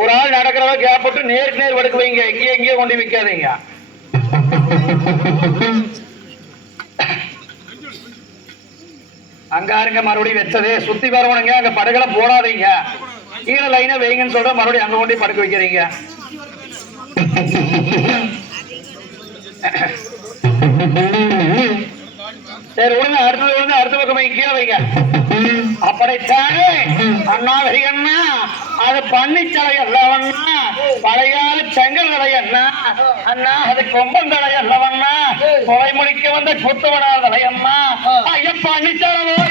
ஒரு ஆள் பின்னேர் படுக்க வைங்க எங்கேயே எங்கேயே கொண்டு வைக்காதீங்க அங்காருங்க மறுபடியும் வச்சதே. சுத்தி வரவனுங்க அங்க படுகளை போடாதீங்க. கீழே லைனா வைங்கன்னு சொல்ற மறுபடியும் அங்க கொண்டு படுக்க வைக்கிறீங்க. சரி விடுங்க அடுத்தது விடுங்க அடுத்த பக்கம் வைங்க கீழே வைங்க. அப்படித்தானே? அண்ணா வெறியண்ணா பன்னிச்சலை அல்லவண்ணா பழையாறு செங்கல் தலை அண்ணா அது கொம்பன் தலை அல்லவண்ணா கொலை முடிக்க வந்த சுத்தவனார் தலை அண்ணா ஐயப்பா பன்னிச்சலை